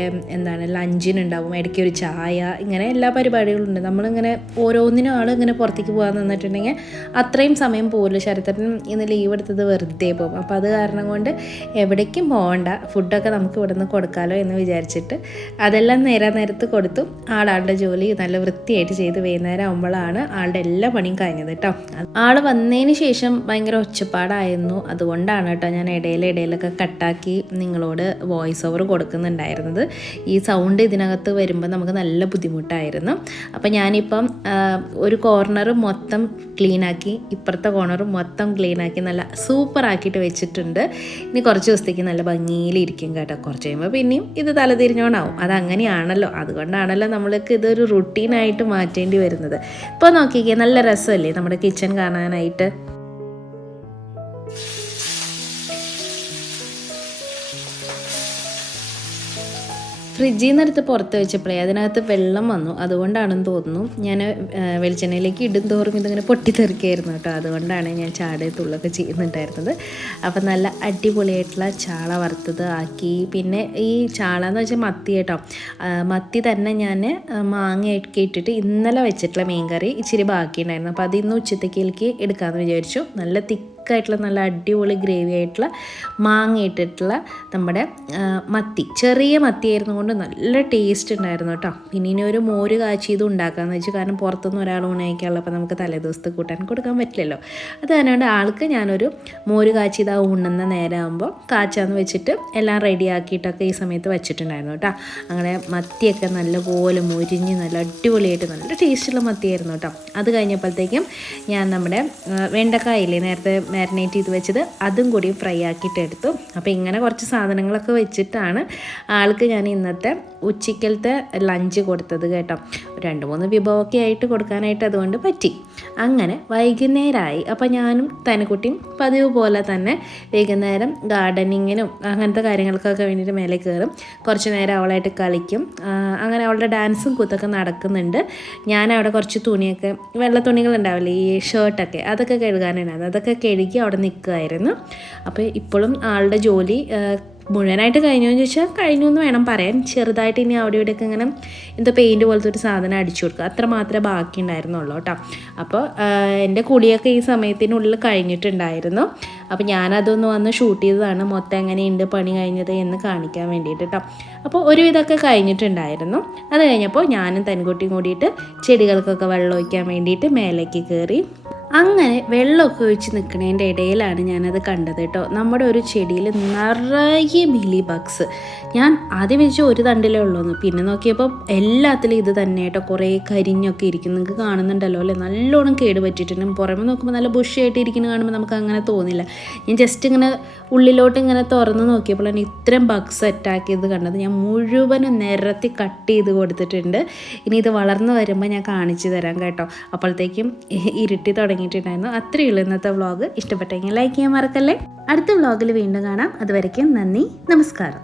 ലഞ്ചിനുണ്ടാവും, ഇടയ്ക്ക് ഒരു ചായ, ഇങ്ങനെ എല്ലാ പരിപാടികളുണ്ട്. നമ്മളിങ്ങനെ ഓരോന്നിനും ഇങ്ങനെ പുറത്തേക്ക് പോകാൻ നിന്നിട്ടുണ്ടെങ്കിൽ അത്രയും സമയം പോകില്ല. ശരത്തേട്ടൻ ഇന്ന് ലീവ് എടുത്തത് വെറുതെ പോകും. അപ്പോൾ അത് കാരണം കൊണ്ട് എവിടേക്കും പോകണ്ട, ഫുഡൊക്കെ നമുക്ക് ഇവിടെ നിന്ന് കൊടുക്കാമല്ലോ എന്ന് വിചാരിച്ചിട്ട് അതെല്ലാം നേരത്ത് കൊടുത്തു. ആളുടെ ജോലി നല്ല വൃത്തിയായിട്ട് ചെയ്ത് വൈകുന്നേരം ആകുമ്പോഴാണ് ആളുടെ എല്ലാ പണിയും കഴിഞ്ഞത് കേട്ടോ. ആൾ വന്നതിന് ശേഷം ഭയങ്കര ഒച്ചപ്പാടായിരുന്നു. അതുകൊണ്ടാണ് കേട്ടോ ഞാൻ ഇടയിലൊക്കെ കട്ടാക്കി നിങ്ങളോട് വോയിസ് ഓവർ കൊടുക്കുന്നുണ്ടായിരുന്നത്. ഈ സൗണ്ട് ഇതിനകത്ത് വരുമ്പോൾ നമുക്ക് നല്ല ബുദ്ധിമുട്ടായിരുന്നു. അപ്പം ഞാനിപ്പം ഒരു കോർണർ മൊത്തം ക്ലീനാക്കി, ഇപ്പുറത്തെ കോർണർ മൊത്തം ക്ലീനാക്കി നല്ല സൂപ്പറാക്കിയിട്ട് വെച്ചിട്ടുണ്ട്. ഇനി കുറച്ച് ദിവസത്തേക്ക് നല്ല ഭംഗിയിലിരിക്കും കേട്ടോ. കുറച്ച് കഴിയുമ്പോൾ പിന്നെയും ഇത് തലതിരിഞ്ഞോണാവും. അതങ്ങനെയാണല്ലോ, അതുകൊണ്ടാണല്ലോ നമ്മൾക്ക് ഇതൊരു റുട്ടീനായിട്ട് മാറ്റേണ്ടി വരുന്നത്. ഇപ്പോൾ നോക്കിക്കേ, നല്ല രസമല്ലേ നമ്മുടെ കിച്ചൺ കാണാനായിട്ട്. ഫ്രിഡ്ജിൽ നിന്ന് എടുത്ത് പുറത്ത് വെച്ചപ്പോഴേ അതിനകത്ത് വെള്ളം വന്നു. അതുകൊണ്ടാണെന്ന് തോന്നുന്നു. ഞാൻ വെളിച്ചെണ്ണയിലേക്ക് ഇടും തോറും ഇതിങ്ങനെ പൊട്ടിത്തെറിക്കായിരുന്നു കേട്ടോ. അതുകൊണ്ടാണ് ഞാൻ ചാടത്തുള്ളൊക്കെ ചെയ്യുന്നുണ്ടായിരുന്നത്. അപ്പം നല്ല അടിപൊളിയായിട്ടുള്ള ചാള വറുത്തത് ആക്കി. പിന്നെ ഈ ചാള എന്ന് വെച്ചാൽ മത്തി കേട്ടോ. മത്തി തന്നെ ഞാൻ മാങ്ങയൊക്കെ ഇട്ടിട്ട് ഇന്നലെ വെച്ചിട്ടുള്ള മീൻ കറി ഇച്ചിരി ബാക്കിയുണ്ടായിരുന്നു. അപ്പോൾ അതിന്ന് ഉച്ചത്തേക്ക് എടുക്കാമെന്ന് വിചാരിച്ചു. നല്ല തിക്കായിട്ടുള്ള നല്ല അടിപൊളി ഗ്രേവി ആയിട്ടുള്ള മാങ്ങ ഇട്ടിട്ടുള്ള നമ്മുടെ മത്തി, ചെറിയ മത്തിയായിരുന്നു കൊണ്ട് നല്ല ടേസ്റ്റ് ഉണ്ടായിരുന്നു കേട്ടോ. പിന്നെ ഇനി ഒരു മോര് കാച്ചിയതും ഉണ്ടാക്കാമെന്ന് വെച്ചു. കാരണം പുറത്തുനിന്ന് ഒരാൾ ഊണയിക്കാനുള്ള, അപ്പോൾ നമുക്ക് തലേദിവസത്തെ കൂട്ടാൻ കൊടുക്കാൻ പറ്റില്ലല്ലോ. അത് തന്നെയുണ്ട് ആൾക്ക് ഞാനൊരു മോര് കാച്ചിയത് ഉണ്ണുന്ന നേരമാകുമ്പോൾ കാച്ചാന്ന് വെച്ചിട്ട് എല്ലാം റെഡിയാക്കിയിട്ടൊക്കെ ഈ സമയത്ത് വെച്ചിട്ടുണ്ടായിരുന്നു കേട്ടോ. അങ്ങനെ മത്തിയൊക്കെ നല്ലപോലെ മുരിഞ്ഞ് നല്ല അടിപൊളിയായിട്ട് നല്ല ടേസ്റ്റുള്ള മത്തിയായിരുന്നു കേട്ടോ. അത് കഴിഞ്ഞപ്പോഴത്തേക്കും ഞാൻ നമ്മുടെ വെണ്ടക്കായില്ലേ നേരത്തെ മാരിനേറ്റ് ചെയ്ത് വെച്ചത്, അതും കൂടി ഫ്രൈ ആക്കിയിട്ട് എടുത്തു. അപ്പോൾ ഇങ്ങനെ കുറച്ച് സാധനങ്ങളൊക്കെ വെച്ചിട്ടാണ് ആൾക്ക് ഞാൻ ഇന്നത്തെ ഉച്ചക്കലത്തെ ലഞ്ച് കൊടുത്തത് കേട്ടോ. 2-3 വിഭവമൊക്കെ ആയിട്ട് കൊടുക്കാനായിട്ട് അതുകൊണ്ട് പറ്റി. അങ്ങനെ വൈകുന്നേരമായി. അപ്പോൾ ഞാനും തനിക്കുട്ടിയും പതിവ് പോലെ തന്നെ വൈകുന്നേരം ഗാർഡനിങ്ങിനും അങ്ങനത്തെ കാര്യങ്ങൾക്കൊക്കെ വേണ്ടിയിട്ട് മേലെ കയറും. കുറച്ച് നേരം അവളായിട്ട് കളിക്കും. അങ്ങനെ അവളുടെ ഡാൻസും കൂത്തൊക്കെ നടക്കുന്നുണ്ട്. ഞാൻ അവിടെ കുറച്ച് തുണിയൊക്കെ, വെള്ള തുണികളുണ്ടാവില്ലേ ഈ ഷർട്ടൊക്കെ, അതൊക്കെ കഴുകാനുണ്ടായിരുന്നു. അതൊക്കെ കഴുകി അവിടെ നിൽക്കുമായിരുന്നു. അപ്പോൾ ഇപ്പോഴും ആളുടെ ജോലി മുഴുവനായിട്ട് കഴിഞ്ഞു എന്ന് ചോദിച്ചാൽ കഴിഞ്ഞു എന്ന് വേണം പറയാൻ. ചെറുതായിട്ട് ഇനി അവിടെ ഇവിടെയൊക്കെ ഇങ്ങനെ എന്തോ പെയിൻറ്റ് പോലത്തെ ഒരു സാധനം അടിച്ചു കൊടുക്കുക, അത്ര മാത്രമേ ബാക്കി ഉണ്ടായിരുന്നുള്ളൂ കേട്ടോ. അപ്പോൾ എൻ്റെ കുളിയൊക്കെ ഈ സമയത്തിനുള്ളിൽ കഴിഞ്ഞിട്ടുണ്ടായിരുന്നു. അപ്പോൾ ഞാനതൊന്ന് വന്ന് ഷൂട്ട് ചെയ്തതാണ് മൊത്തം എങ്ങനെയുണ്ട് പണി കഴിഞ്ഞത് എന്ന് കാണിക്കാൻ വേണ്ടിയിട്ട് കേട്ടോ. അപ്പോൾ ഒരുവിധമൊക്കെ കഴിഞ്ഞിട്ടുണ്ടായിരുന്നു. അത് കഴിഞ്ഞപ്പോൾ ഞാനും തൻകുട്ടിയും കൂടിയിട്ട് ചെടികൾക്കൊക്കെ വെള്ളം ഒഴിക്കാൻ വേണ്ടിയിട്ട് മേലേക്ക് കയറി. അങ്ങനെ വെള്ളമൊക്കെ ഒഴിച്ച് നിൽക്കുന്നതിൻ്റെ ഇടയിലാണ് ഞാനത് കണ്ടത് കേട്ടോ. നമ്മുടെ ഒരു ചെടിയിൽ നിറയെ മിലി ബഗ്സ്. ഞാൻ ആദ്യം വെച്ച് ഒരു തണ്ടിലേ ഉള്ളൂന്ന്, പിന്നെ നോക്കിയപ്പോൾ എല്ലാത്തിലും ഇത് തന്നെ കേട്ടോ. കുറേ കരിഞ്ഞൊക്കെ ഇരിക്കും, നിങ്ങൾക്ക് കാണുന്നുണ്ടല്ലോ അല്ലേ, നല്ലോണം കേട് പറ്റിയിട്ടുണ്ട്. പുറമെ നോക്കുമ്പോൾ നല്ല ബുഷിയായിട്ട് ഇരിക്കുന്നത് കാണുമ്പോൾ നമുക്ക് അങ്ങനെ തോന്നില്ല. ഞാൻ ജസ്റ്റ് ഇങ്ങനെ ഉള്ളിലോട്ട് ഇങ്ങനെ തുറന്ന് നോക്കിയപ്പോഴാണ് ഇത്രയും ബഗ്സ് അറ്റാക്കിയത് കണ്ടത്. ഞാൻ മുഴുവനും നിരത്തി കട്ട് ചെയ്ത് കൊടുത്തിട്ടുണ്ട്. ഇനി ഇത് വളർന്നു വരുമ്പോൾ ഞാൻ കാണിച്ചു തരാം കേട്ടോ. അപ്പോഴത്തേക്കും ഇരുട്ടി തുടങ്ങിയിട്ടുണ്ടായിരുന്നു. അത്രയേ ഉള്ളൂ ഇന്നത്തെ വ്ളോഗ്. ഇഷ്ടപ്പെട്ടെങ്കിൽ ലൈക്ക് ചെയ്യാൻ മറക്കല്ലേ. അടുത്ത വ്ളോഗിൽ വീണ്ടും കാണാം. അതുവരയ്ക്കും നന്ദി, നമസ്കാരം.